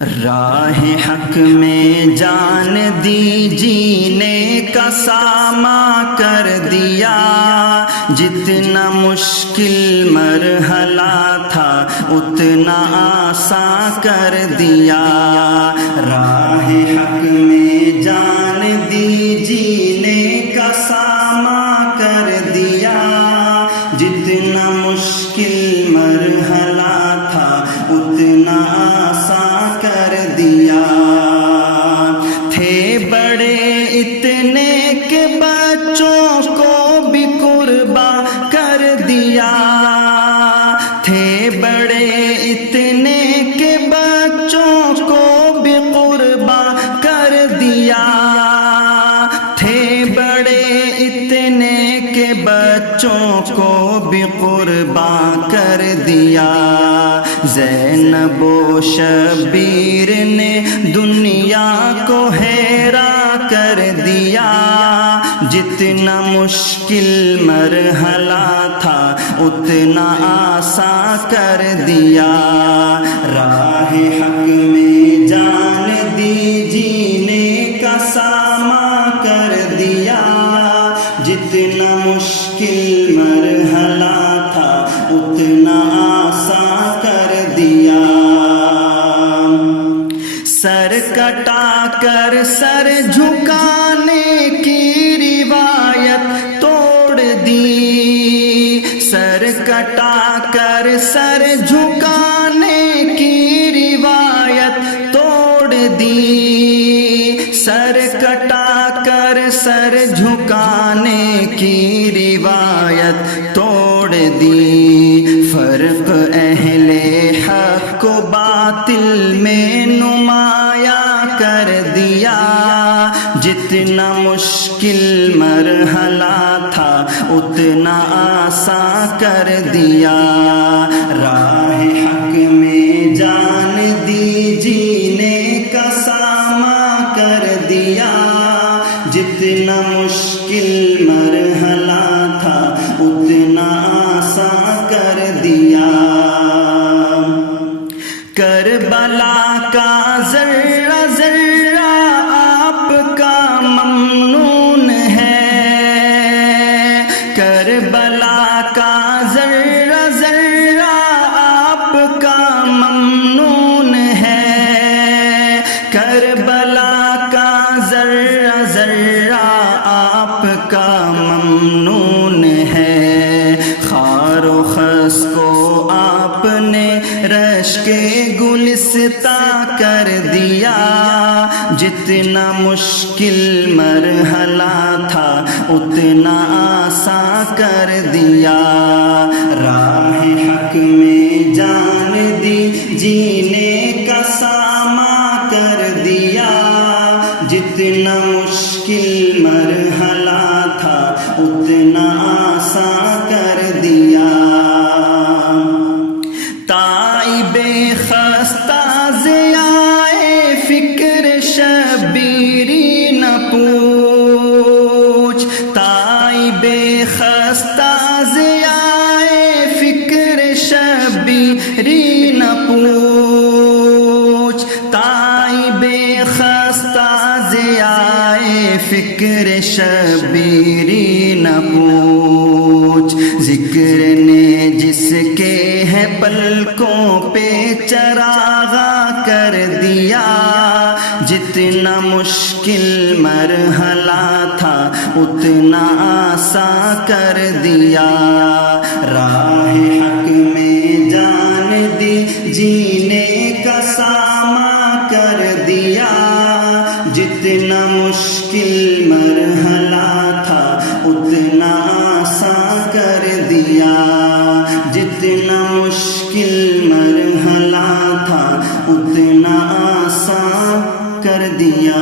راہ حق میں جان دی جینے کا ساما کر دیا، جتنا مشکل مرحلہ تھا اتنا آسان کر دیا۔ راہ حق میں جان دی جینے کا ساما کر دیا، جتنا مشکل مرحلہ تھا اتنا آسان کر دیا۔ تھے بڑے اتنے کہ بچوں کو بھی قربان کر دیا، تھے بڑے اتنے کہ بچوں کو بھی قربان کر دیا، تھے بڑے اتنے کہ بچوں کو بھی قربان کر دیا۔ زینب و شبیر نے دنیا کو حیران کر دیا، جتنا مشکل مرحلہ تھا اتنا آسان کر دیا۔ راہ حق میں جان دی جینے کا ساما کر دیا، جتنا مشکل مرحلہ تھا اتنا آسان کر دیا۔ سر کٹا کر سر جھکانے کی روایت توڑ دی، سر کٹا کر سر جھکانے کی روایت توڑ دی، سر کٹا کر سر جھکانے کی روایت توڑ دی۔ فرق اہل حق کو باطل میں نمایاں کر دیا، جتنا مشکل مرحلہ تھا اتنا آسان کر دیا۔ راہ حق میں جان دی جینے کا ساما کر دیا، جتنا مشکل مرحلہ تھا اتنا آسان کر دیا۔ کربلا کا ذرہ ذرہ آپ کا ممنون ہے، کربلا کا ذرہ ذرہ آپ کا ممنون ہے، کربلا کا ذرہ ذرہ آپ کا ممنون ہے۔ خار و خس کو آپ نے رش کے گلستاں کر دیا، جتنا مشکل مرحلہ تھا اتنا آسان کر دیا۔ راہ حق میں جان دی جینے کا ساما کر دیا، جتنا مشکل مرحلہ تھا اتنا آسان کر دیا۔ تائب خستہ ضیائے فکر شبیری نہ پوچھ، تائب خستہ ضیائے فکر شبیری نہ پوچھ، تائب خستہ ضیائے فکر شبیری نہ پوچھ۔ ذکر نے جس کے ہے پلکوں پہ چراغاں کر دیا، جتنا مشکل مرحلہ تھا اتنا آسان کر دیا۔ راہ حق میں جان دی جینے کا ساما کر دیا، جتنا مشکل مرحلہ تھا اتنا آسان کر دیا، جتنا مشکل مرحلہ تھا اتنا آسان کر دیا۔